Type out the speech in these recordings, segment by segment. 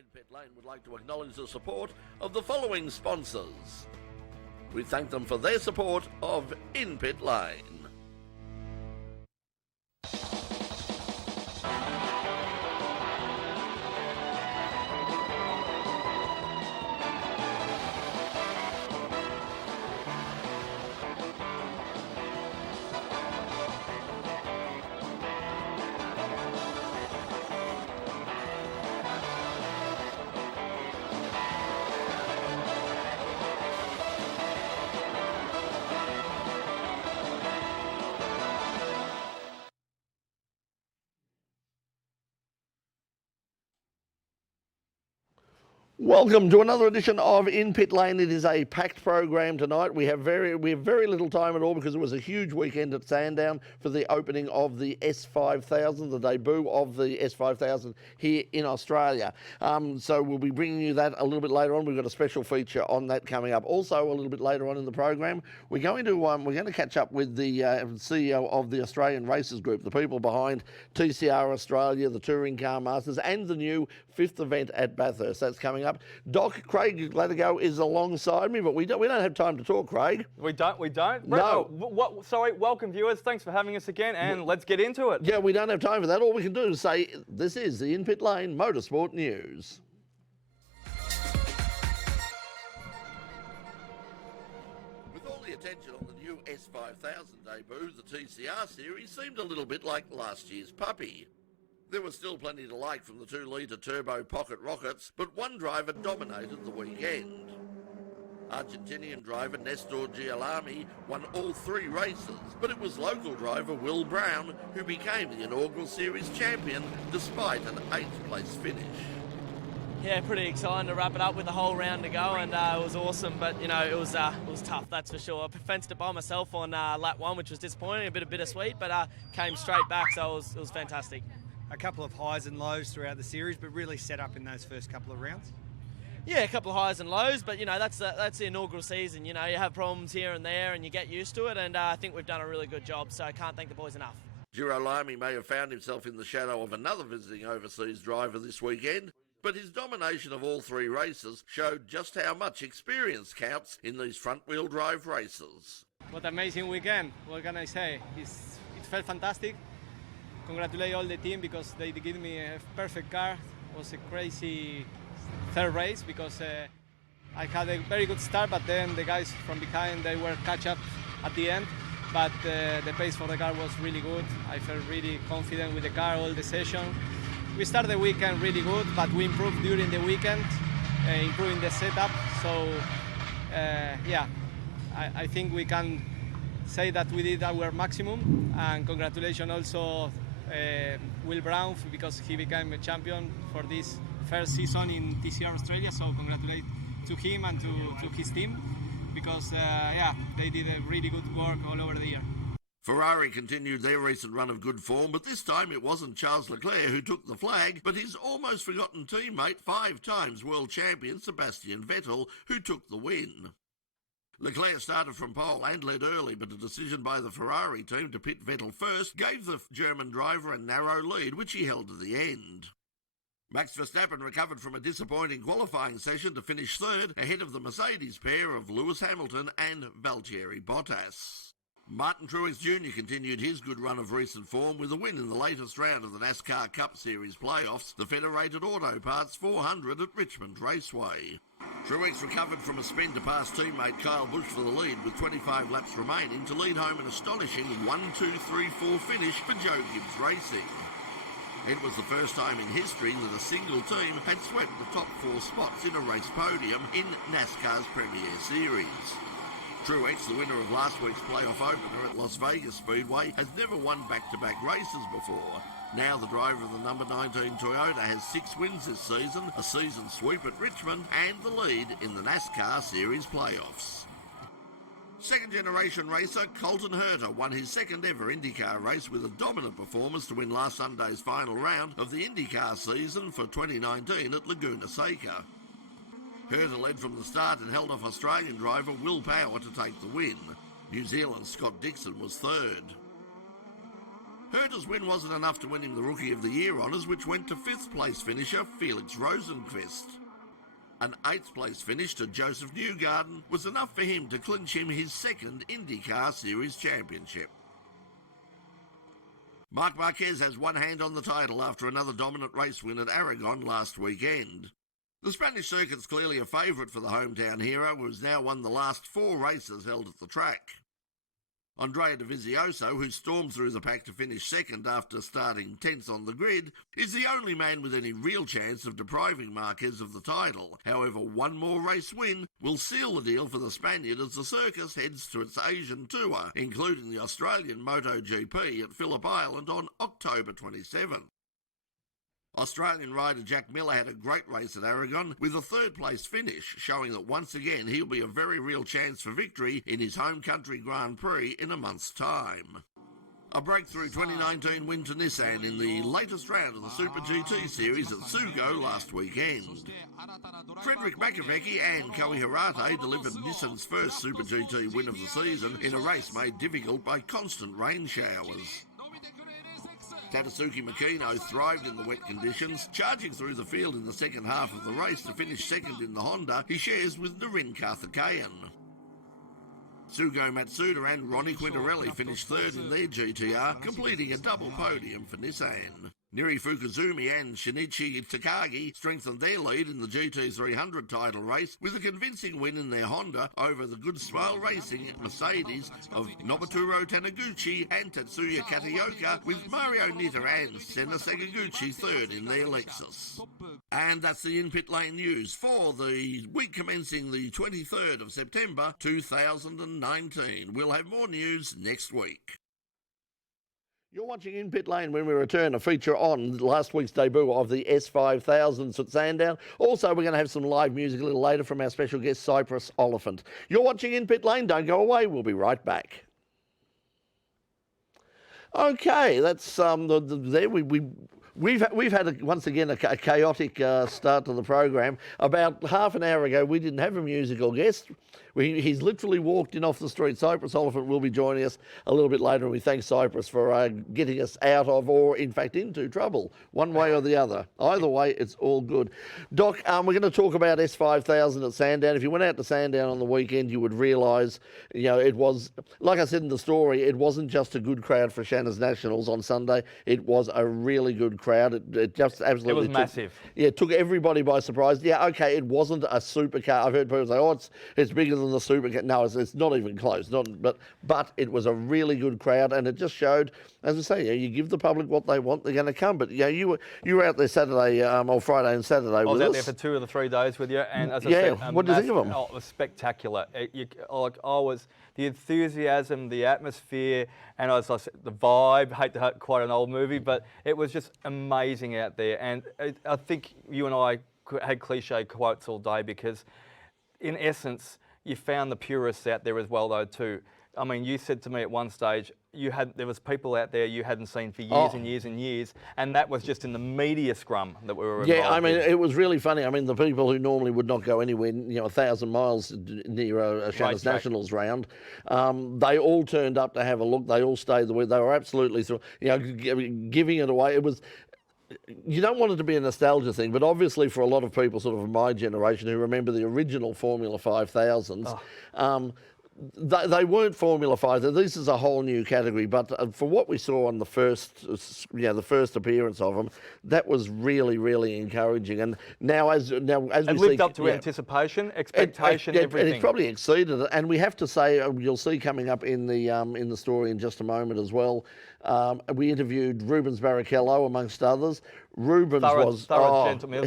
In Pit Lane would like to acknowledge the support of the following sponsors. We thank them for their support of In Pit Lane. Welcome to another edition of In Pit Lane. It is a packed program tonight. We have very little time at all because it was a huge weekend at Sandown for the opening of the S5000, the debut of the S5000 here in Australia. So we'll be bringing you that a little bit later on. We've got a special feature on that coming up. Also, a little bit later on in the program, we're going to catch up with the CEO of the Australian Races Group, the people behind TCR Australia, the Touring Car Masters, and the new 5th event at Bathurst. That's coming up. Doc, Craig Latigo is alongside me, but we don't have time to talk, Craig. We don't? No. Sorry, welcome viewers. Thanks for having us again, and let's get into it. Yeah, we don't have time for that. All we can do is say, this is the In Pit Lane Motorsport News. With all the attention on the new S5000 debut, the TCR series seemed a little bit like last year's puppy. There was still plenty to like from the 2-litre turbo pocket rockets, but one driver dominated the weekend. Argentinian driver Nestor Gialami won all 3 races, but it was local driver Will Brown who became the inaugural series champion despite an 8th place finish. Yeah, pretty exciting to wrap it up with a whole round to go, and it was awesome. But it was tough, that's for sure. I fenced it by myself on lap 1, which was disappointing, a bit bittersweet, but came straight back, so it was fantastic. A couple of highs and lows throughout the series, but really set up in those first couple of rounds. Yeah, a couple of highs and lows, but that's the inaugural season. You have problems here and there, and you get used to it. And I think we've done a really good job, so I can't thank the boys enough. Girolami may have found himself in the shadow of another visiting overseas driver this weekend, but his domination of all 3 races showed just how much experience counts in these front-wheel drive races. What an amazing weekend! What can I say? It felt fantastic. Congratulate all the team because they gave me a perfect car. It was a crazy 3rd race because I had a very good start, but then the guys from behind, they were catch up at the end. But the pace for the car was really good. I felt really confident with the car all the session. We started the weekend really good, but we improved during the weekend, improving the setup. So I think we can say that we did our maximum. And congratulations also Will Brown, because he became a champion for this first season in TCR Australia. So congratulate to him and to his team, because they did a really good work all over the year. Ferrari continued their recent run of good form, but this time it wasn't Charles Leclerc who took the flag, but his almost forgotten teammate, 5 times world champion Sebastian Vettel, who took the win. Leclerc started from pole and led early, but a decision by the Ferrari team to pit Vettel first gave the German driver a narrow lead, which he held to the end. Max Verstappen recovered from a disappointing qualifying session to finish 3rd, ahead of the Mercedes pair of Lewis Hamilton and Valtteri Bottas. Martin Truex Jr. continued his good run of recent form with a win in the latest round of the NASCAR Cup Series playoffs, the Federated Auto Parts 400 at Richmond Raceway. Truex recovered from a spin to pass teammate Kyle Busch for the lead with 25 laps remaining to lead home an astonishing 1-2-3-4 finish for Joe Gibbs Racing. It was the first time in history that a single team had swept the top 4 spots in a race podium in NASCAR's Premier Series. Truex, the winner of last week's playoff opener at Las Vegas Speedway, has never won back-to-back races before. Now the driver of the number 19 Toyota has 6 wins this season, a season sweep at Richmond, and the lead in the NASCAR Series playoffs. Second-generation racer Colton Herta won his second ever IndyCar race with a dominant performance to win last Sunday's final round of the IndyCar season for 2019 at Laguna Seca. Herta led from the start and held off Australian driver Will Power to take the win. New Zealand's Scott Dixon was 3rd. Herta's win wasn't enough to win him the Rookie of the Year honours, which went to 5th place finisher Felix Rosenqvist. An 8th place finish to Joseph Newgarden was enough for him to clinch him his 2nd IndyCar Series championship. Marc Marquez has one hand on the title after another dominant race win at Aragon last weekend. The Spanish circuit's clearly a favourite for the hometown hero, who has now won the last 4 races held at the track. Andrea Dovizioso, who stormed through the pack to finish 2nd after starting 10th on the grid, is the only man with any real chance of depriving Marquez of the title. However, one more race win will seal the deal for the Spaniard as the circus heads to its Asian tour, including the Australian MotoGP at Phillip Island on October 27. Australian rider Jack Miller had a great race at Aragon with a 3rd place finish, showing that once again he'll be a very real chance for victory in his home country Grand Prix in a month's time. A breakthrough 2019 win to Nissan in the latest round of the Super GT series at Sugo last weekend. Frederick Makoviecki and Koei Hirate delivered Nissan's first Super GT win of the season in a race made difficult by constant rain showers. Tadasuki Makino thrived in the wet conditions, charging through the field in the second half of the race to finish 2nd in the Honda he shares with Darin Karthikeyan. Sugo Matsuda and Ronnie Quintarelli finished 3rd in their GTR, completing a double podium for Nissan. Niri Fukuzumi and Shinichi Takagi strengthened their lead in the GT300 title race with a convincing win in their Honda over the Good Smile Racing Mercedes of Nobuturo Taniguchi and Tatsuya Kataoka, with Mario Nitta and Senna Sakaguchi 3rd in their Lexus. And that's the In Pit Lane news for the week commencing the 23rd of September 2019. We'll have more news next week. You're watching In Pit Lane when we return, a feature on last week's debut of the S5000s at Sandown. Also, we're going to have some live music a little later from our special guest, Cypress Oliphant. You're watching In Pit Lane. Don't go away. We'll be right back. Okay, that's there. We've had once again a chaotic start to the program. About half an hour ago, we didn't have a musical guest. He's literally walked in off the street. Cypress Oliphant will be joining us a little bit later, and we thank Cypress for getting us out of, or in fact into trouble, one way or the other. Either way, it's all good. Doc, we're going to talk about S5000 at Sandown. If you went out to Sandown on the weekend, you would realise, it was, like I said in the story, it wasn't just a good crowd for Shanna's Nationals on Sunday. It was a really good crowd. It just absolutely... It was massive. It took everybody by surprise. Yeah, okay, it wasn't a supercar. I've heard people say, oh, it's bigger than the supercar. No, it's not even close. But it was a really good crowd, and it just showed, as I say, you give the public what they want, they're going to come. But you were out there Saturday or Friday and Saturday with us. I was out there for 2 of the 3 days with you, and as I said, what did you think of them? Oh, it was spectacular. The enthusiasm, the atmosphere, and as I said, the vibe. Hate to quite an old movie, but it was just amazing out there. And I think you and I had cliche quotes all day because, in essence, you found the purists out there as well, though, too. I mean, you said to me at one stage, there was people out there you hadn't seen for years and years and years, and that was just in the media scrum that we were involved Yeah, I mean, it was really funny. I mean, the people who normally would not go anywhere, 1,000 miles near a Shanna's Nationals round, they all turned up to have a look. They all stayed the week. They were absolutely giving it away. It was... You don't want it to be a nostalgia thing, but obviously for a lot of people sort of my generation who remember the original Formula 5000s, they weren't Formula 5. This is a whole new category, but for what we saw on the first appearance of them, that was really, really encouraging. And now as we lived up to expectation, everything. And it's probably exceeded it. And we have to say, you'll see coming up in the story in just a moment as well. We interviewed Rubens Barrichello, amongst others. Rubens was thorough gentleman.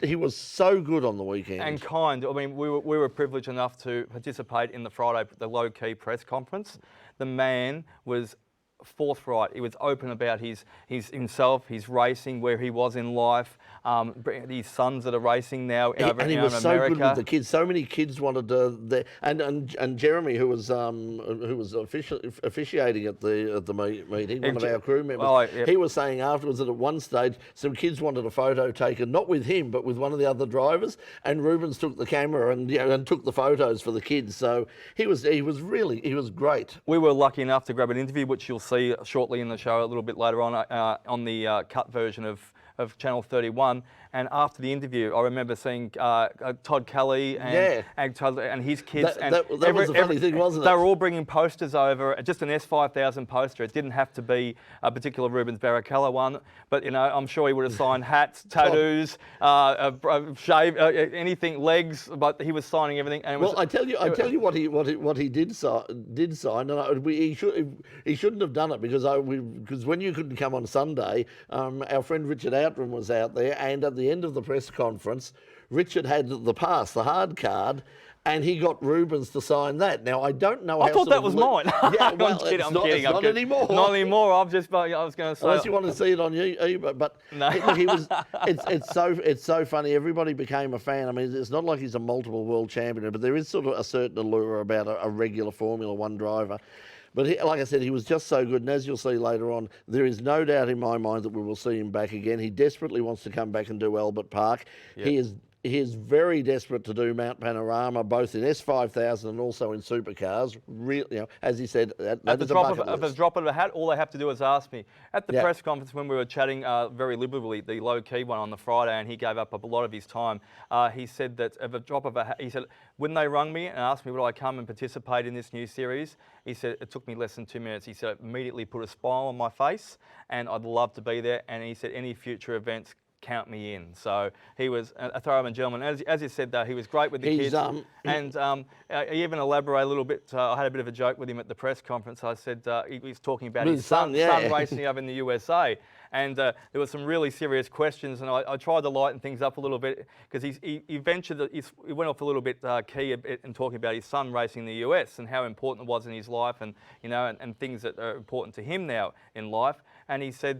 He was so good on the weekend. And kind. I mean, we were privileged enough to participate in the low-key press conference. The man was forthright. He was open about himself, his racing, where he was in life, his sons that are racing now over in America. And he was so good with the kids. So many kids wanted to. And Jeremy, who was officiating at the meeting, one of our crew members, he was saying afterwards that at one stage some kids wanted a photo taken, not with him, but with one of the other drivers. And Rubens took the camera and took the photos for the kids. So he was great. We were lucky enough to grab an interview, which you'll see see shortly in the show a little bit later on the cut version of Channel 31. And after the interview, I remember seeing Todd Kelly and his kids. That was the funny thing, wasn't it? They were all bringing posters over, just an S5000 poster. It didn't have to be a particular Rubens Barrichello one, but I'm sure he would have signed hats, tattoos, shave, anything, legs. But he was signing everything. And I tell you what he did sign, and he shouldn't have done it because when you couldn't come on Sunday, our friend Richard Outram was out there, and at the end of the press conference, Richard had the pass, the hard card, and he got Rubens to sign that. Now, I don't know how... I thought that was mine. Yeah, well, I'm kidding. It's not anymore. Not anymore. I was going to say... Unless you want to see it on you, but no. he was... It's so funny. Everybody became a fan. I mean, it's not like he's a multiple world champion, but there is sort of a certain allure about a regular Formula One driver. But like I said, he was just so good. And as you'll see later on, there is no doubt in my mind that we will see him back again. He desperately wants to come back and do Albert Park. Yep. He is very desperate to do Mount Panorama, both in S5000 and also in supercars. Really, as he said, at the drop of a hat, all they have to do is ask me. At the press conference when we were chatting very liberally, the low-key one on the Friday, and he gave up a lot of his time, he said that at the drop of a hat, he said, when they rung me and asked me would I come and participate in this new series, he said it took me less than 2 minutes. He said it immediately put a smile on my face, and I'd love to be there. And he said any future events, count me in. So he was a thoroughman gentleman. As you said, though, he was great with the kids. And he even elaborated a little bit. I had a bit of a joke with him at the press conference. I said he was talking about his son racing up in the USA. And there were some really serious questions, and I tried to lighten things up a little bit because he went off a little bit key a bit in talking about his son racing in the US and how important it was in his life, and and things that are important to him now in life. And he said,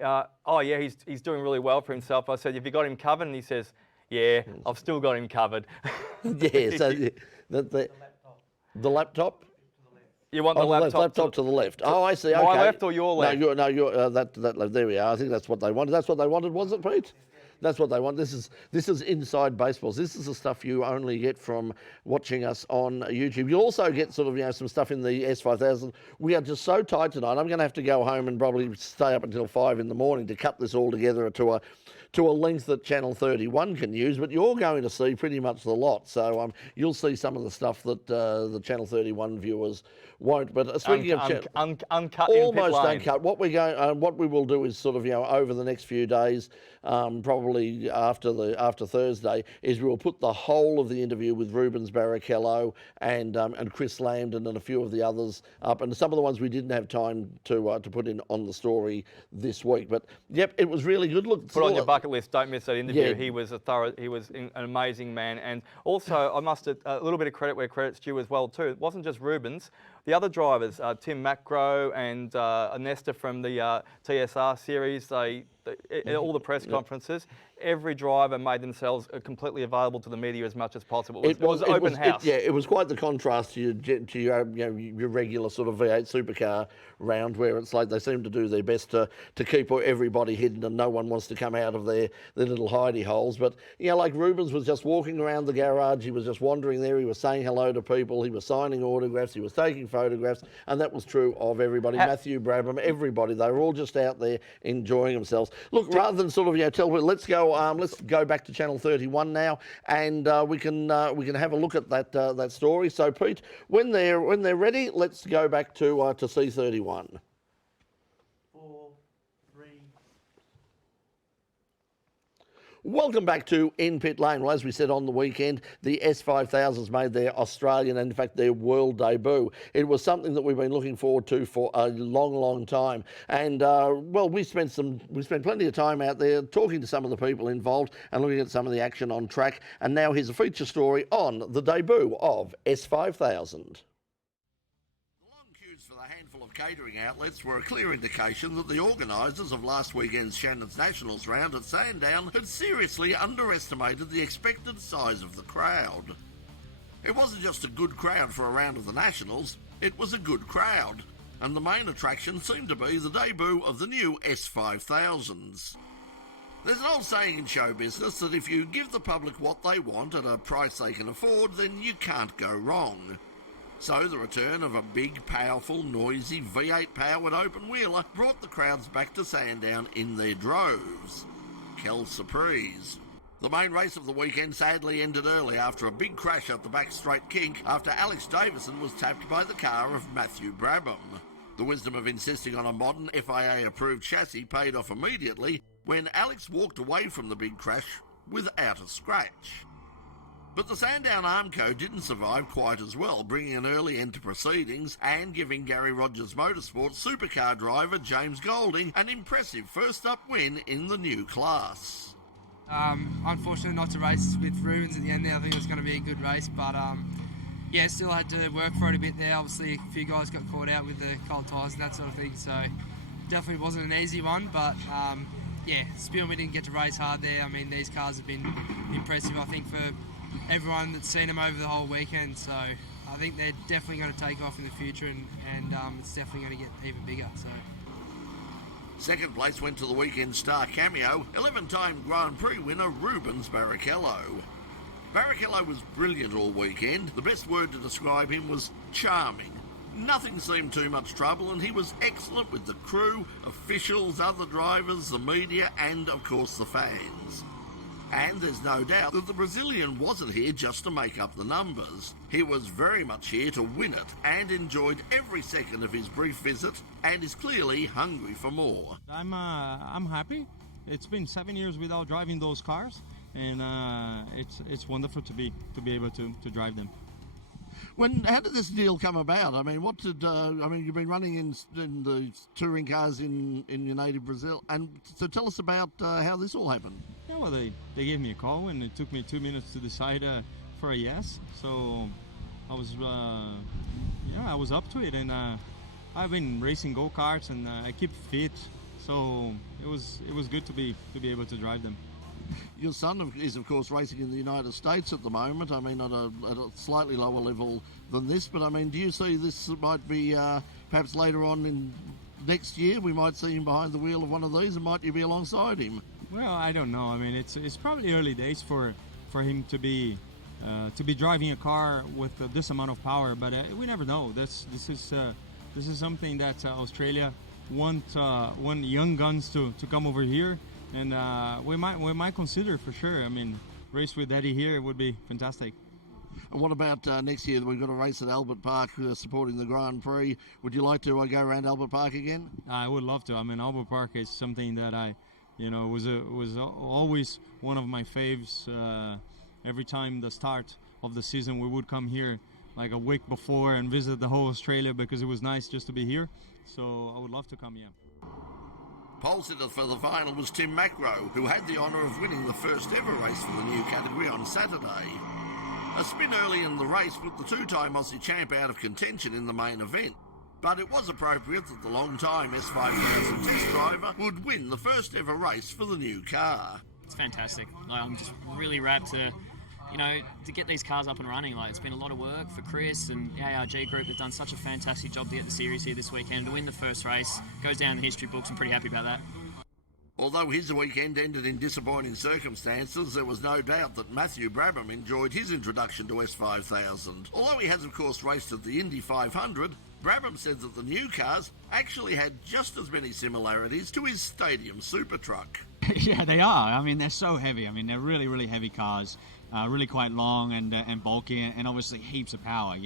he's doing really well for himself. I said, have you got him covered? And he says, yeah, I've still got him covered. Yeah, so the laptop? You want the laptop to the left. Oh, I see. Okay. My left or your left? No, you're that left. There we are. I think that's what they wanted. That's what they wanted, was it, Pete? That's what they want. This is inside baseballs. This is the stuff you only get from watching us on YouTube. You'll also get sort of some stuff in the S5000. We are just so tight tonight. I'm going to have to go home and probably stay up until 5 in the morning to cut this all together to a length that Channel 31 can use, but you're going to see pretty much the lot. So you'll see some of the stuff that the Channel 31 viewers won't. But speaking of uncut, almost uncut, what we will do is sort of over the next few days, probably after Thursday, is we will put the whole of the interview with Rubens Barrichello and Chris Lambden and a few of the others up, and some of the ones we didn't have time to put in on the story this week. But yep, it was really good. Look, put on your bucket list. Don't miss that interview. Yeah. He was an amazing man, and also I must a little bit of credit where credit's due as well too. It wasn't just Rubens. The other drivers, Tim Macro and Nesta from the TSR series, all the press conferences, every driver made themselves completely available to the media as much as possible. It was open house. It was quite the contrast to your regular sort of V8 supercar round, where it's like they seem to do their best to keep everybody hidden and no one wants to come out of their little hidey holes. But like Rubens was just walking around the garage, he was just wandering there, he was saying hello to people, he was signing autographs, he was taking photographs, and that was true of everybody. Matthew Brabham, everybody, they were all just out there enjoying themselves. Look, rather than sort of tell people, let's go back to Channel 31 now, and we can have a look at that story. So Pete, when they're ready, let's go back to C31. 4, 3. Welcome back to In Pit Lane. Well, as we said on the weekend, the S5000s made their Australian and, in fact, their world debut. It was something that we've been looking forward to for a long, long time. And, we spent plenty of time out there talking to some of the people involved and looking at some of the action on track. And now here's a feature story on the debut of S5000. For the handful of catering outlets were a clear indication that the organisers of last weekend's Shannon's Nationals round at Sandown had seriously underestimated the expected size of the crowd. It wasn't just a good crowd for a round of the Nationals, it was a good crowd, and the main attraction seemed to be the debut of the new S5000s. There's an old saying in show business that if you give the public what they want at a price they can afford, then you can't go wrong. So the return of a big, powerful, noisy V8-powered open-wheeler brought the crowds back to Sandown in their droves. Quelle surprise. The main race of the weekend sadly ended early after a big crash up the back straight kink after Alex Davison was tapped by the car of Matt Brabham. The wisdom of insisting on a modern FIA-approved chassis paid off immediately when Alex walked away from the big crash without a scratch. But the Sandown Armco didn't survive quite as well, bringing an early end to proceedings and giving Gary Rogers Motorsports supercar driver James Golding an impressive first-up win in the new class. Unfortunately not to race with Rubens at the end there. I think it was going to be a good race, but yeah, still had to work for it a bit there. Obviously a few guys got caught out with the cold tyres and that sort of thing, so definitely wasn't an easy one, but yeah, Spielman didn't get to race hard there. I mean, these cars have been impressive, I think, for everyone that's seen them over the whole weekend, so I think they're definitely going to take off in the future, and it's definitely going to get even bigger. So. Second place went to the weekend star cameo, 11-time Grand Prix winner Rubens Barrichello. Barrichello was brilliant all weekend. The best word to describe him was charming. Nothing seemed too much trouble, and he was excellent with the crew, officials, other drivers, the media, and of course the fans. And there's no doubt that the Brazilian wasn't here just to make up the numbers. He was very much here to win it and enjoyed every second of his brief visit and is clearly hungry for more. I'm happy. It's been 7 years without driving those cars, and it's wonderful to be able to drive them. How did this deal come about? I mean, you've been running in the touring cars in your native Brazil, and so tell us about how this all happened. Yeah, well, they gave me a call, and it took me 2 minutes to decide for a yes. So I was up to it, and I've been racing go-karts, and I keep fit, so it was good to be able to drive them. Your son is, of course, racing in the United States at the moment. I mean, at a slightly lower level than this, but I mean, do you see this might be perhaps later on in next year we might see him behind the wheel of one of these, and might you be alongside him? Well, I don't know. I mean, it's probably early days for him to be driving a car with this amount of power, but we never know. This is something that Australia want young guns to come over here. And we might consider for sure. I mean, race with Eddie here would be fantastic. And what about next year? We've got a race at Albert Park supporting the Grand Prix. Would you like to go around Albert Park again? I would love to. I mean, Albert Park is something that was always one of my faves. Every time the start of the season, we would come here like a week before and visit the whole Australia because it was nice just to be here. So I would love to come here. Pole sitter for the final was Tim Macro, who had the honour of winning the first ever race for the new category on Saturday. A spin early in the race put the two-time Aussie champ out of contention in the main event, but it was appropriate that the long-time S5000 test driver would win the first ever race for the new car. It's fantastic. I'm just really wrapped to get these cars up and running. It's been a lot of work for Chris and the ARG group. They've done such a fantastic job to get the series here this weekend. To win the first race goes down in history books. I'm pretty happy about that. Although his weekend ended in disappointing circumstances, there was no doubt that Matthew Brabham enjoyed his introduction to S5000. Although he has, of course, raced at the Indy 500, Brabham said that the new cars actually had just as many similarities to his stadium super truck. Yeah, they are. I mean, they're so heavy. I mean, they're really, really heavy cars. Really quite long and bulky, and obviously heaps of power.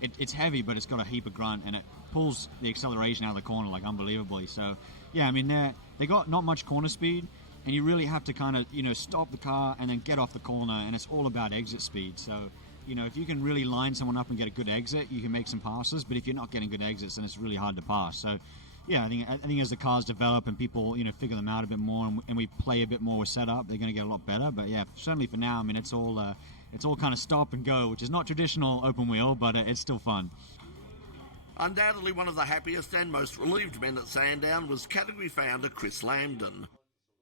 It's heavy, but it's got a heap of grunt, and it pulls the acceleration out of the corner unbelievably. So, yeah, I mean they got not much corner speed, and you really have to kind of stop the car and then get off the corner, and it's all about exit speed. So, if you can really line someone up and get a good exit, you can make some passes. But if you're not getting good exits, then it's really hard to pass. So. Yeah, I think as the cars develop and people, figure them out a bit more, and we play a bit more with setup, they're going to get a lot better. But yeah, certainly for now, I mean, it's all kind of stop and go, which is not traditional open wheel, but it's still fun. Undoubtedly one of the happiest and most relieved men at Sandown was category founder Chris Lambden.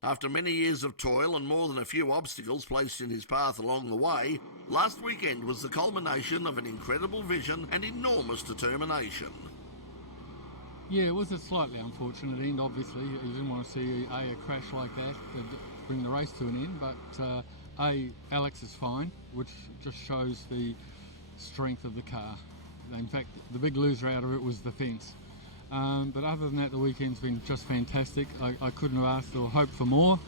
After many years of toil and more than a few obstacles placed in his path along the way, last weekend was the culmination of an incredible vision and enormous determination. Yeah, it was a slightly unfortunate end, obviously. You didn't want to see a crash like that to bring the race to an end, but Alex is fine, which just shows the strength of the car. In fact, the big loser out of it was the fence. But other than that, the weekend's been just fantastic. I couldn't have asked or hoped for more.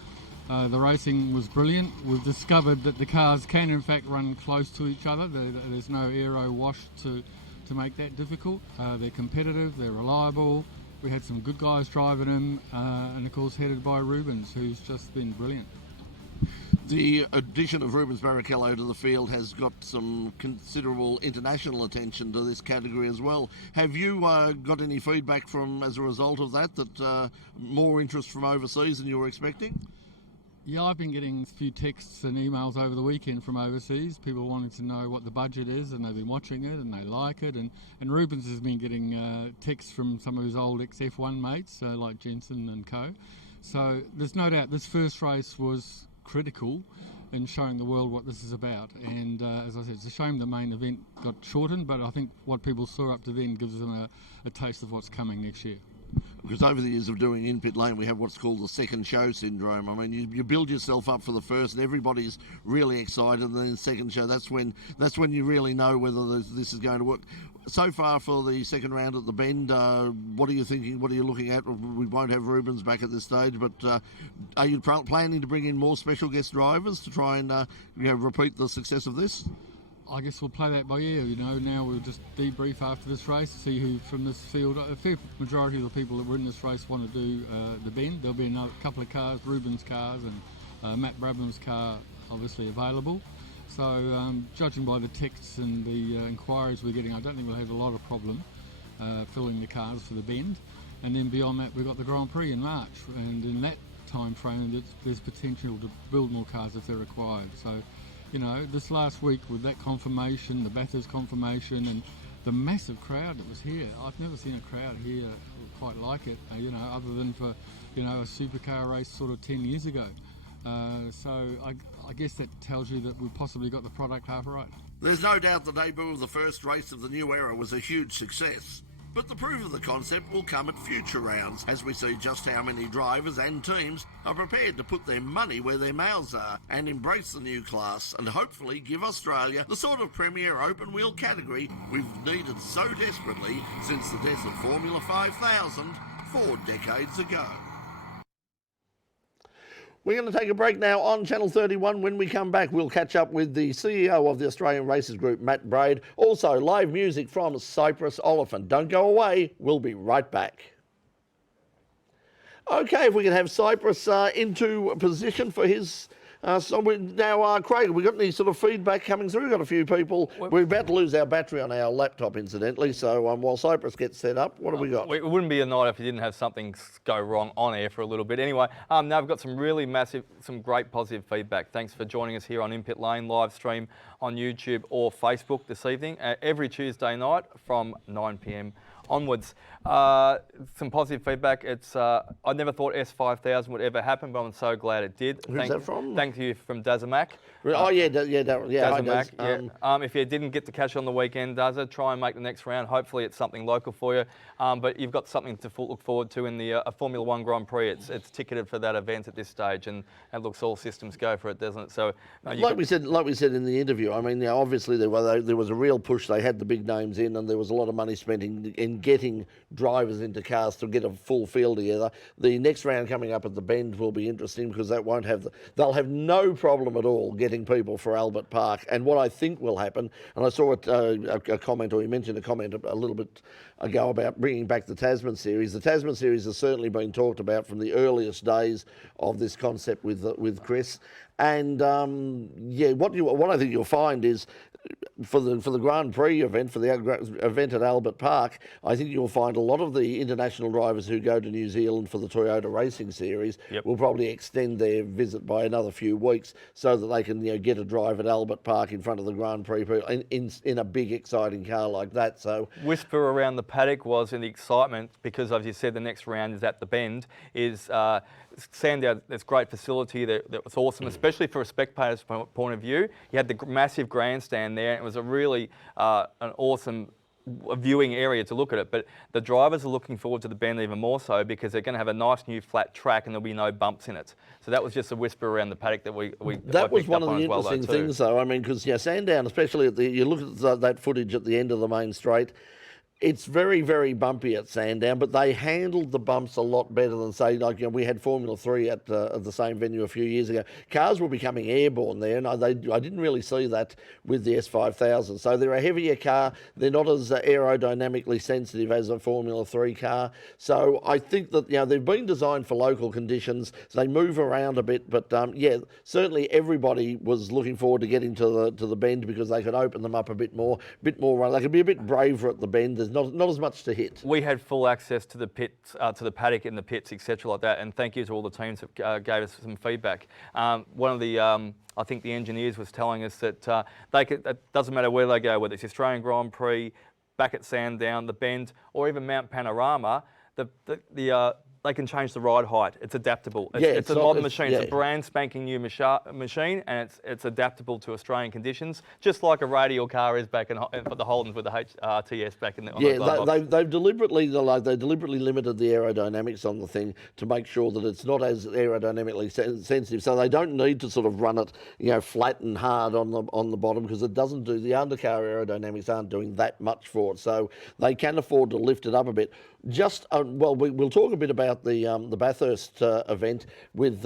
The racing was brilliant. We've discovered that the cars can in fact run close to each other. There's no aero wash to make that difficult. They're competitive, they're reliable. We had some good guys driving them, and of course headed by Rubens, who's just been brilliant. The addition of Rubens Barrichello to the field has got some considerable international attention to this category as well. Have you got any feedback from, as a result of that, more interest from overseas than you were expecting? Yeah, I've been getting a few texts and emails over the weekend from overseas, people wanting to know what the budget is, and they've been watching it and they like it. And Rubens has been getting texts from some of his old ex-F1 mates, like Jensen and co. So there's no doubt this first race was critical in showing the world what this is about. And as I said, it's a shame the main event got shortened, but I think what people saw up to then gives them a taste of what's coming next year. Because over the years of doing in pit lane, we have what's called the second show syndrome. I mean, you build yourself up for the first, and everybody's really excited, and then the second show, that's when you really know whether this is going to work. So far for the second round at the Bend, what are you thinking? What are you looking at? We won't have Rubens back at this stage, but are you planning to bring in more special guest drivers to try and repeat the success of this? I guess we'll play that by ear. Now we'll just debrief after this race, see who from this field. A fair majority of the people that were in this race want to do the Bend. There'll be a couple of cars, Rubens' cars and Matt Brabham's car, obviously available. So judging by the texts and the inquiries we're getting, I don't think we'll have a lot of problem filling the cars for the Bend. And then beyond that, we've got the Grand Prix in March, and in that time frame, there's potential to build more cars if they're required. So, this last week with that confirmation, the Bathurst confirmation, and the massive crowd that was here, I've never seen a crowd here quite like it, other than for, a supercar race sort of 10 years ago. So I guess that tells you that we've possibly got the product half right. There's no doubt the debut of the first race of the new era was a huge success. But the proof of the concept will come at future rounds, as we see just how many drivers and teams are prepared to put their money where their mouths are and embrace the new class, and hopefully give Australia the sort of premier open wheel category we've needed so desperately since the death of Formula 5000 4 decades ago. We're going to take a break now on Channel 31. When we come back, we'll catch up with the CEO of the Australian Races Group, Matt Braid. Also, live music from Cypress Oliphant. Don't go away. We'll be right back. Okay, if we can have Cypress into position for his... Craig, have we got any sort of feedback coming through? We've got a few people. We're about to lose our battery on our laptop, incidentally, so while Cypress gets set up, what have we got? It wouldn't be a night if you didn't have something go wrong on air for a little bit. Anyway, now we've got some really some great positive feedback. Thanks for joining us here on In Pit Lane, live stream on YouTube or Facebook this evening, every Tuesday night from 9 p.m. onwards. Some positive feedback. I never thought S5000 would ever happen, but I'm so glad it did. Who's that from? Thank you from Dazamak. Dazamak. If you didn't get to catch on the weekend, Dazza, try and make the next round. Hopefully it's something local for you. But you've got something to look forward to in the Formula 1 Grand Prix. It's ticketed for that event at this stage, and it looks all systems go for it, doesn't it? So, we said in the interview, I mean, obviously there was a real push. They had the big names in, and there was a lot of money spent in getting drivers into cars to get a full field together. The next round coming up at the Bend will be interesting because they'll have no problem at all getting people for Albert Park. And what I think will happen, and I saw a comment, or you mentioned a comment a little bit ago about bringing back the Tasman Series. The Tasman Series has certainly been talked about from the earliest days of this concept with Chris. And what I think you'll find is for the Grand Prix event, for the event at Albert Park, I think you'll find a lot of the international drivers who go to New Zealand for the Toyota Racing Series will probably extend their visit by another few weeks so that they can get a drive at Albert Park in front of the Grand Prix in a big exciting car like that. So whisper around the paddock was in the excitement because, as you said, the next round is at the Bend. Sandown, there's great facility that was awesome, especially for a spectator's point of view. You had the massive grandstand there. It was a really an awesome a viewing area to look at it, but the drivers are looking forward to the bend even more so because they're going to have a nice new flat track and there'll be no bumps in it. So that was just a whisper around the paddock that That was one of the well, interesting things, though. I mean, because Sandown, especially you look at that footage at the end of the main straight. It's very, very bumpy at Sandown, but they handled the bumps a lot better than, say, like we had Formula 3 at the same venue a few years ago. Cars were becoming airborne there, and I didn't really see that with the S5000. So they're a heavier car. They're not as aerodynamically sensitive as a Formula 3 car. So I think that they've been designed for local conditions. So they move around a bit, but certainly everybody was looking forward to getting to the bend because they could open them up a bit more run. They could be a bit braver at the bend. There's not as much to hit. We had full access to the pits, to the paddock in the pits, etc. like that, and thank you to all the teams that gave us some feedback. One of the, I think the engineers was telling us that it doesn't matter where they go, whether it's Australian Grand Prix, back at Sandown, the bend, or even Mount Panorama, they can change the ride height. It's adaptable. It's a modern machine. It's a brand spanking new machine, and it's adaptable to Australian conditions, just like a radial car is back in the Holdens with the HRTS back in the they've deliberately limited the aerodynamics on the thing to make sure that it's not as aerodynamically sensitive. So they don't need to sort of run it, flat and hard on the bottom because it doesn't do the undercar aerodynamics aren't doing that much for it. So they can afford to lift it up a bit. We'll talk a bit about the Bathurst event with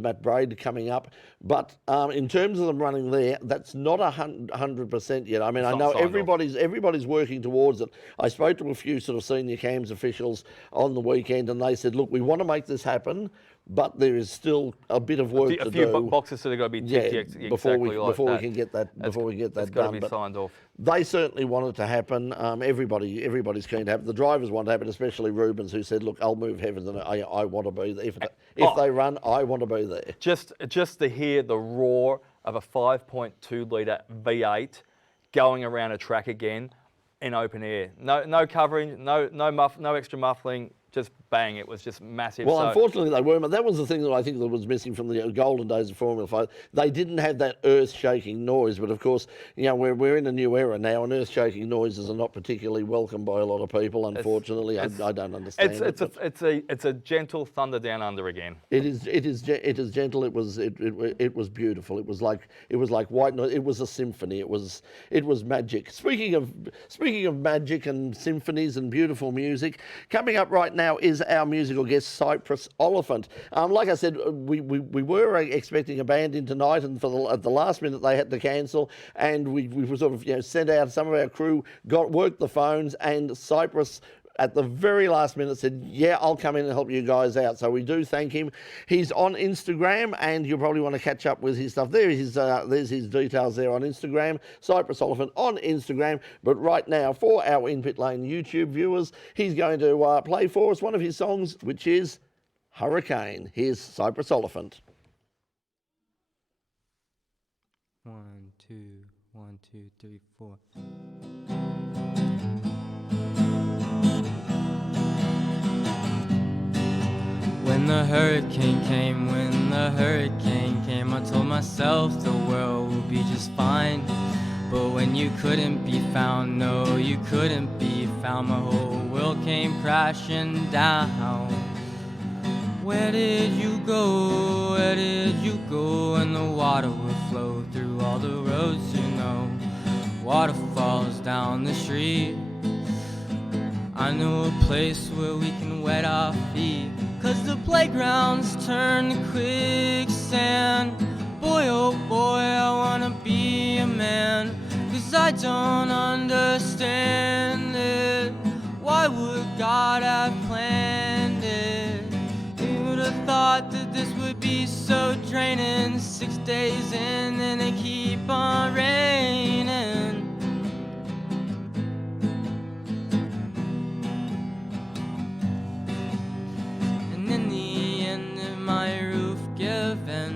Matt Braid coming up, but in terms of them running there, that's not 100% yet. I mean, I know everybody's working towards it. I spoke to a few sort of senior CAMS officials on the weekend, and they said, "Look, we want to make this happen, but there is still a bit of work to do. A few boxes still got to be ticked before we can get that it's done. Got to be signed off. They certainly want it to happen. Everybody's keen to happen. The drivers want to happen, especially Rubens, who said, "Look, I'll move heavens, and I want to be there. If they run, I want to be there." Just to hear the roar of a 5.2 litre V8 going around a track again in open air. No covering, no extra muffling. Just bang, it was just massive. Well, unfortunately they weren't. That was the thing that I think that was missing from the golden days of Formula 5. They didn't have that earth-shaking noise, but of course, we're in a new era now, and earth-shaking noises are not particularly welcome by a lot of people, unfortunately. I don't understand it's a gentle thunder down under again. It is gentle. It was beautiful. It was like white noise. It was a symphony. It was magic. Speaking of magic and symphonies and beautiful music, coming up right now is our musical guest, Cypress Oliphant. Like I said, we were expecting a band in tonight, and at the last minute they had to cancel, and we sort of sent out some of our crew, worked the phones, and Cypress at the very last minute said, "Yeah, I'll come in and help you guys out." So we do thank him. He's on Instagram, and you'll probably want to catch up with his stuff. There's his details there on Instagram, Cypress Oliphant on Instagram. But right now, for our In Pit Lane YouTube viewers, he's going to play for us one of his songs, which is Hurricane. Here's Cypress Oliphant. 1, 2, 1, 2, 3, 4. When the hurricane came, I told myself the world would be just fine. But when you couldn't be found, no, you couldn't be found, my whole world came crashing down. Where did you go? Where did you go? And the water would flow through all the roads, waterfalls down the street. I know a place where we can wet our feet, 'cause the playgrounds turn to quicksand. Boy, oh boy, I wanna be a man, 'cause I don't understand it. Why would God have planned it? Who would have thought that this would be so draining? 6 days in and they keep on raining. My roof given,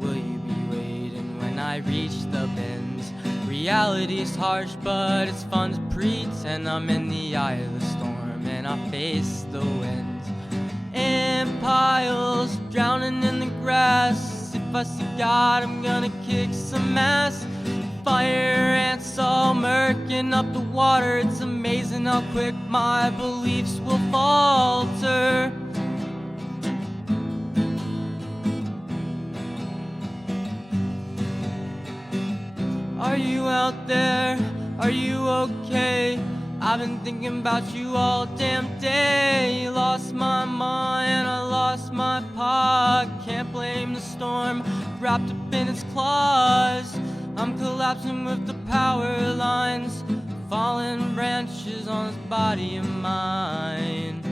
will you be waiting when I reach the bends? Reality's harsh, but it's fun to pretend. I'm in the eye of the storm and I face the winds. In piles, drowning in the grass. If I see God, I'm gonna kick some ass. Fire ants all murky drinking up the water. It's amazing how quick my beliefs will falter. Are you out there? Are you okay? I've been thinking about you all damn day. Lost my mind, I lost my pod. Can't blame the storm wrapped up in its claws. I'm collapsing with the power lines, falling branches on this body of mine.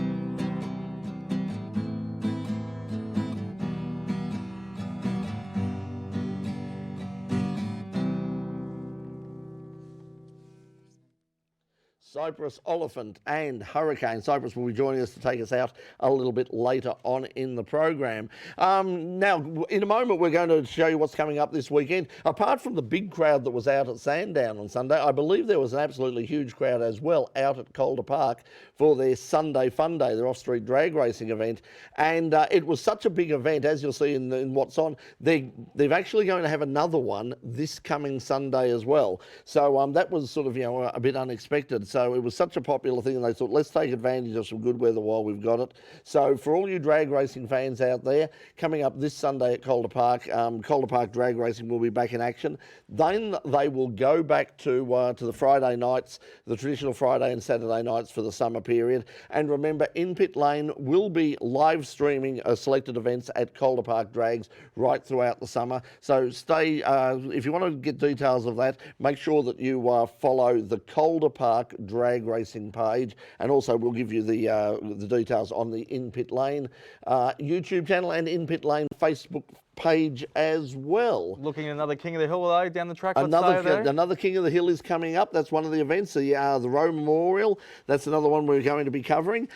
Cypress, Oliphant and Hurricane. Cypress will be joining us to take us out a little bit later on in the program. Now, in a moment, we're going to show you what's coming up this weekend. Apart from the big crowd that was out at Sandown on Sunday, I believe there was an absolutely huge crowd as well out at Calder Park for their Sunday Fun Day, their off-street drag racing event. And it was such a big event, as you'll see in what's on. They're actually going to have another one this coming Sunday as well. So that was sort of, a bit unexpected. So it was such a popular thing, and they thought, let's take advantage of some good weather while we've got it. So for all you drag racing fans out there, coming up this Sunday at Calder Park drag racing will be back in action. Then they will go back to the Friday nights, the traditional Friday and Saturday nights for the summer period. And remember, In Pit Lane will be live streaming selected events at Calder Park Drags right throughout the summer. So stay, if you want to get details of that, make sure that you follow the Calder Park drag racing page, and also we'll give you the details on the In Pit Lane YouTube channel and In Pit Lane Facebook page as well. Looking at another King of the Hill though, down the track. Another King of the Hill is coming up. That's one of the events, the Roe Memorial. That's another one we're going to be covering.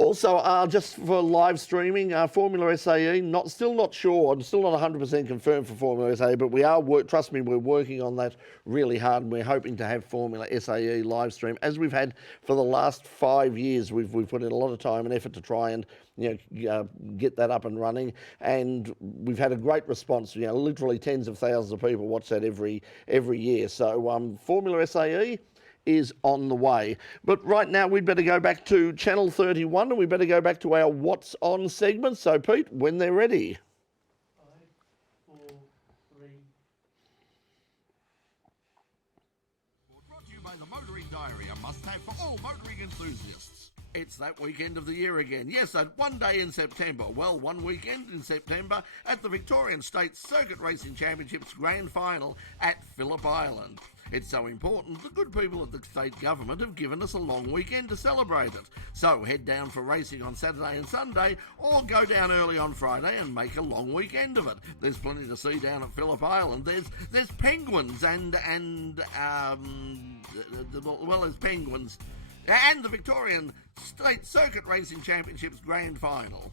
Also, just for live streaming, Formula SAE, still not sure, I'm still not 100% confirmed for Formula SAE, but we are, trust me, we're working on that really hard, and we're hoping to have Formula SAE live stream, as we've had for the last 5 years. We've put in a lot of time and effort to try and get that up and running, and we've had a great response. Literally tens of thousands of people watch that every year. So Formula SAE is on the way. But right now we'd better go back to Channel 31 and we better go back to our What's On segment. So Pete, when they're ready. 5, 4, 3. Brought to you by the Motoring Diary, a must-have for all motoring enthusiasts. It's that weekend of the year again. Yes, that one day in September. Well, one weekend in September at the Victorian State Circuit Racing Championships Grand Final at Phillip Island. It's so important, the good people at the state government have given us a long weekend to celebrate it. So head down for racing on Saturday and Sunday, or go down early on Friday and make a long weekend of it. There's plenty to see down at Phillip Island. There's penguins and there's penguins and the Victorian State Circuit Racing Championships Grand Final.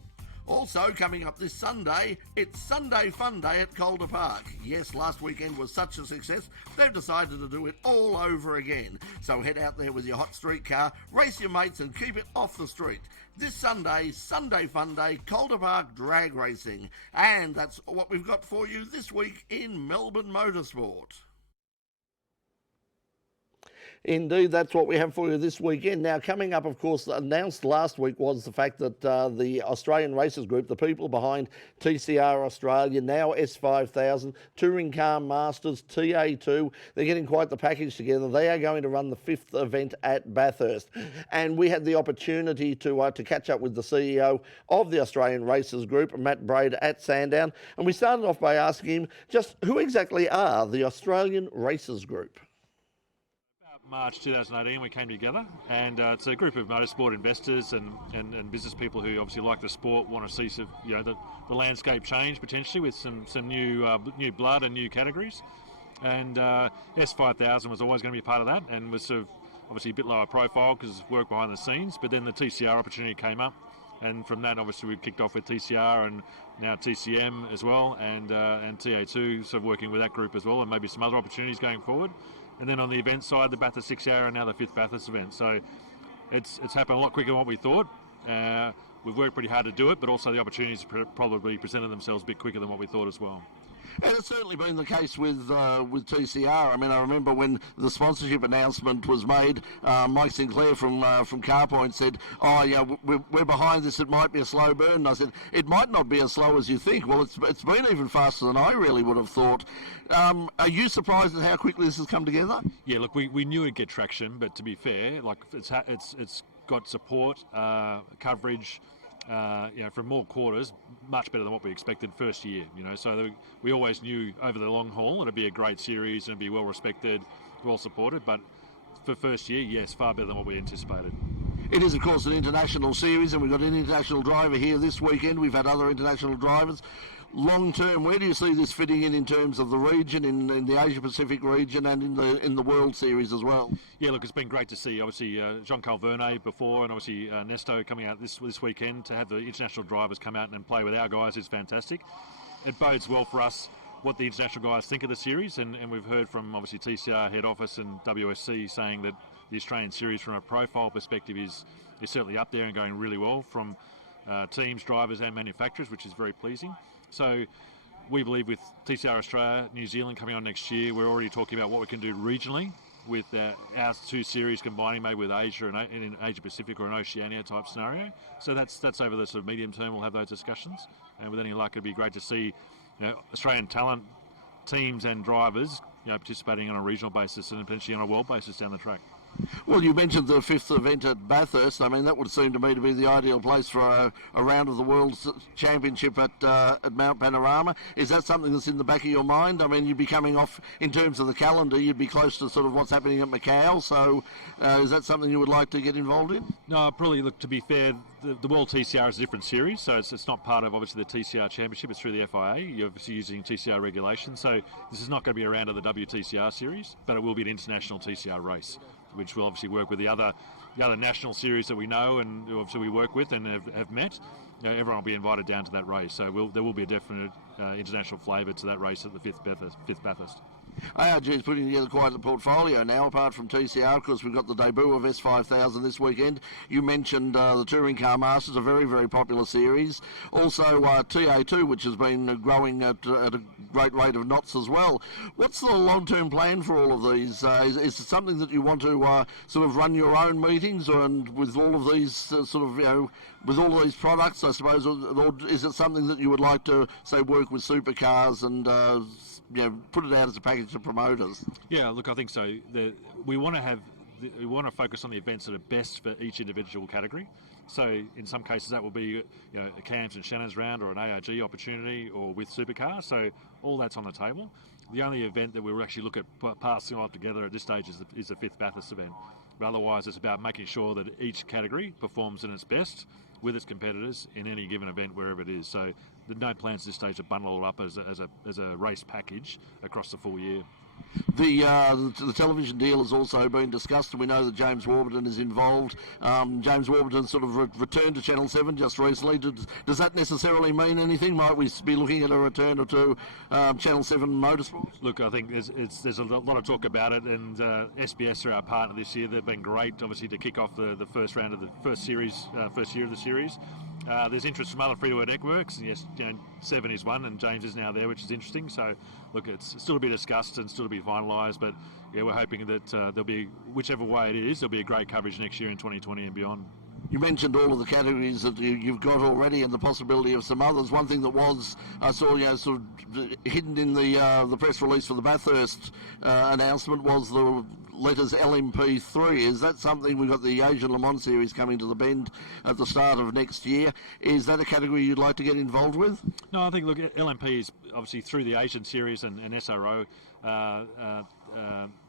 Also, coming up this Sunday, it's Sunday Fun Day at Calder Park. Yes, last weekend was such a success, they've decided to do it all over again. So head out there with your hot street car, race your mates and keep it off the street. This Sunday, Sunday Fun Day, Calder Park Drag Racing. And that's what we've got for you this week in Melbourne Motorsport. Indeed, that's what we have for you this weekend. Now, coming up, of course, announced last week was the fact that the Australian Racers Group, the people behind TCR Australia, now S5000, Touring Car Masters, TA2, they're getting quite the package together. They are going to run the 5th event at Bathurst. And we had the opportunity to catch up with the CEO of the Australian Racers Group, Matt Braid, at Sandown. And we started off by asking him just who exactly are the Australian Racers Group? March 2018 we came together, and it's a group of motorsport investors and business people who obviously like the sport, want to see some, the landscape change potentially with some new blood and new categories. And S5000 was always going to be part of that, and was sort of obviously a bit lower profile because of work behind the scenes. But then the TCR opportunity came up, and from that obviously we kicked off with TCR and now TCM as well, and TA2, sort of working with that group as well, and maybe some other opportunities going forward. And then on the event side, the Bathurst 6 Hour and now the 5th Bathurst event. So it's happened a lot quicker than what we thought. We've worked pretty hard to do it, but also the opportunities probably presented themselves a bit quicker than what we thought as well. And it's certainly been the case with TCR. I mean, I remember when the sponsorship announcement was made, Mike Sinclair from CarPoint said, "Oh, yeah, we're behind this. It might be a slow burn." And I said, "It might not be as slow as you think." Well, it's been even faster than I really would have thought. Are you surprised at how quickly this has come together? Yeah, look, we knew it'd get traction, but to be fair, like it's got support, coverage. From more quarters, much better than what we expected first year. So we always knew over the long haul it'd be a great series and it'd be well respected, well supported. But for first year, yes, far better than what we anticipated. It is, of course, an international series, and we've got an international driver here this weekend. We've had other international drivers. Long term, where do you see this fitting in terms of the region, in the Asia Pacific region, and in the World Series as well? Yeah, look, it's been great to see. Obviously, Jean Calverne before, and obviously Nesto coming out this weekend. To have the international drivers come out and play with our guys is fantastic. It bodes well for us what the international guys think of the series, and we've heard from obviously TCR head office and WSC saying that the Australian series, from a profile perspective, is certainly up there and going really well from teams, drivers, and manufacturers, which is very pleasing. So we believe with TCR Australia, New Zealand coming on next year, we're already talking about what we can do regionally with our two series combining maybe with Asia and in Asia Pacific or an Oceania type scenario. So that's over the sort of medium term. We'll have those discussions, and with any luck, it'd be great to see Australian talent, teams and drivers participating on a regional basis and potentially on a world basis down the track. Well, you mentioned the fifth event at Bathurst. I mean, that would seem to me to be the ideal place for a round of the World Championship at Mount Panorama. Is that something that's in the back of your mind? I mean, you'd be coming off, in terms of the calendar, you'd be close to sort of what's happening at Macau. So is that something you would like to get involved in? No, probably, look, to be fair, the World TCR is a different series, so it's not part of, obviously, the TCR Championship. It's through the FIA. You're obviously using TCR regulations. So this is not going to be a round of the WTCR series, but it will be an international TCR race, which will obviously work with the other national series that we know and obviously we work with and have met. Everyone will be invited down to that race, so there will be a definite international flavour to that race at the fifth Bathurst. ARG is putting together quite a portfolio now, apart from TCR. Of course, we've got the debut of S5000 this weekend. You mentioned the Touring Car Masters, a very, very popular series. Also, TA2, which has been growing at a great rate of knots as well. What's the long-term plan for all of these? Is it something that you want to sort of run your own meetings, and with all of these with all of these products, I suppose, or is it something that you would like to, say, work with supercars and put it out as a package to promoters? Yeah, look, I think so. We want to focus on the events that are best for each individual category. So in some cases that will be a Cams and Shannon's round or an ARG opportunity or with supercars. So all that's on the table. The only event that we'll actually look at passing on together at this stage is the fifth Bathurst event. But otherwise, it's about making sure that each category performs in its best with its competitors in any given event, wherever it is. So there's no plans at this stage to bundle it up as a race package across the full year. The television deal has also been discussed, and we know that James Warburton is involved. James Warburton sort of returned to Channel 7 just recently. Does that necessarily mean anything? Might we be looking at a return to Channel 7 Motorsport? Look, I think there's a lot of talk about it, and SBS are our partner this year. They've been great, obviously, to kick off the first round of the first year of the series. There's interest from other free-to-air networks, and yes, 7 is one, and James is now there, which is interesting. So, look, it's still to be discussed and still to be finalised, but yeah, we're hoping that there'll be, whichever way it is, there'll be a great coverage next year in 2020 and beyond. You mentioned all of the categories that you've got already and the possibility of some others. One thing that was, I saw, sort of hidden in the press release for the Bathurst announcement was the letters LMP3. Is that something? We've got the Asian Le Mans series coming to the Bend at the start of next year. Is that a category you'd like to get involved with? No, I think, look, LMP is obviously through the Asian series and SRO.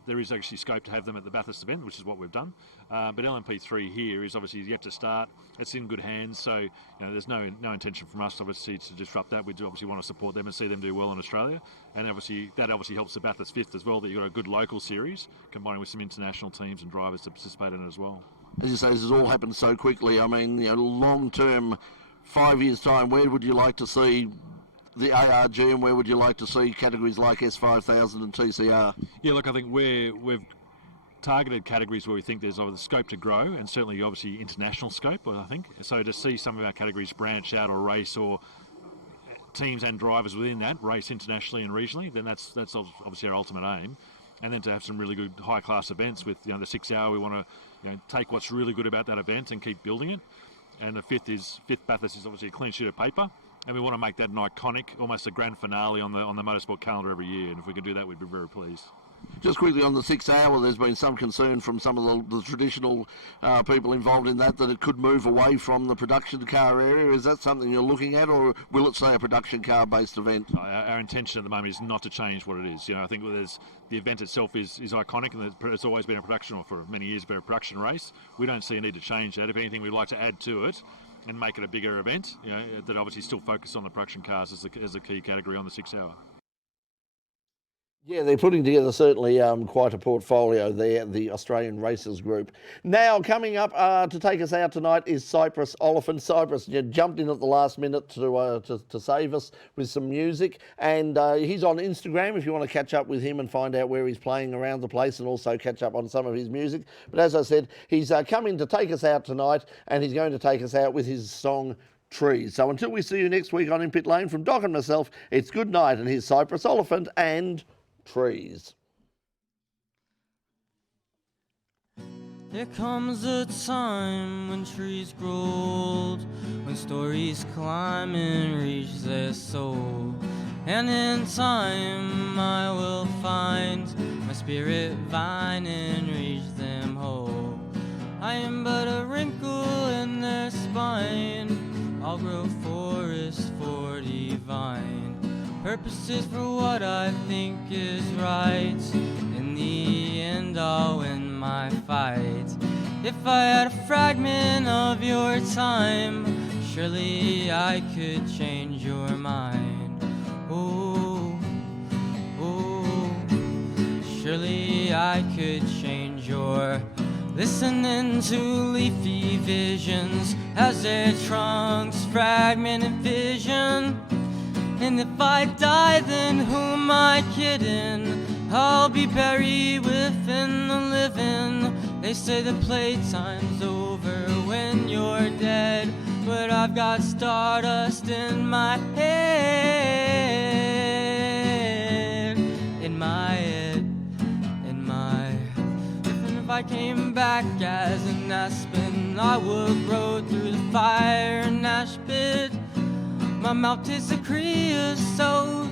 There is actually scope to have them at the Bathurst event, which is what we've done. But LMP3 here is obviously yet to start. It's in good hands, so there's no intention from us, obviously, to disrupt that. We do obviously want to support them and see them do well in Australia, and obviously that helps the Bathurst fifth as well. That you've got a good local series combining with some international teams and drivers to participate in it as well. As you say, this has all happened so quickly. I mean, long term, 5 years time, where would you like to see the ARG, and where would you like to see categories like S5000 and TCR? Yeah, look, I think we've targeted categories where we think there's either scope to grow, and certainly obviously international scope, I think. So to see some of our categories branch out or race or teams and drivers within that race internationally and regionally, then that's obviously our ultimate aim. And then to have some really good high-class events with the 6 hour, we want to take what's really good about that event and keep building it. And the fifth Bathurst is obviously a clean sheet of paper, and we want to make that an iconic, almost a grand finale on the motorsport calendar every year. And if we can do that, we'd be very pleased. Just quickly on the 6 hour, there's been some concern from some of the traditional people involved in that it could move away from the production car area. Is that something you're looking at, or will it stay a production car based event? Our intention at the moment is not to change what it is. I think the event itself is iconic, and it's always been a production, or for many years been a production race. We don't see a need to change that. If anything, we'd like to add to it and make it a bigger event, that obviously still focus on the production cars as the key category on the 6 hour. Yeah, they're putting together certainly quite a portfolio there, the Australian Racers Group. Now, coming up to take us out tonight is Cypress Oliphant. Cypress jumped in at the last minute to save us with some music, and he's on Instagram if you want to catch up with him and find out where he's playing around the place and also catch up on some of his music. But as I said, he's coming to take us out tonight, and he's going to take us out with his song Trees. So until we see you next week on In Pit Lane, from Doc and myself, it's good night, and here's Cypress Oliphant and Trees. There comes a time when trees grow old, when stories climb and reach their soul, and in time I will find my spirit vine and reach them whole. I am but a wrinkle in their spine, I'll grow forest for divine purposes, for what I think is right. In the end I'll win my fight. If I had a fragment of your time, surely I could change your mind. Oh, oh, surely I could change your. Listening to leafy visions as their trunks fragment and vision. And if I die, then who am I kidding? I'll be buried within the living. They say the playtime's over when you're dead, but I've got stardust in my head. In my head, in my. Even if I came back as an aspen, I would grow through the fire and ash pit. My mouth is a creosote,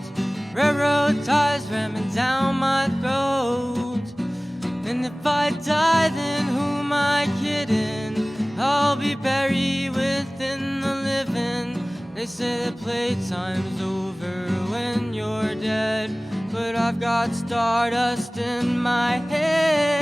railroad ties ramming down my throat. And if I die, then who am I kidding? I'll be buried within the living. They say the playtime's over when you're dead, but I've got stardust in my head.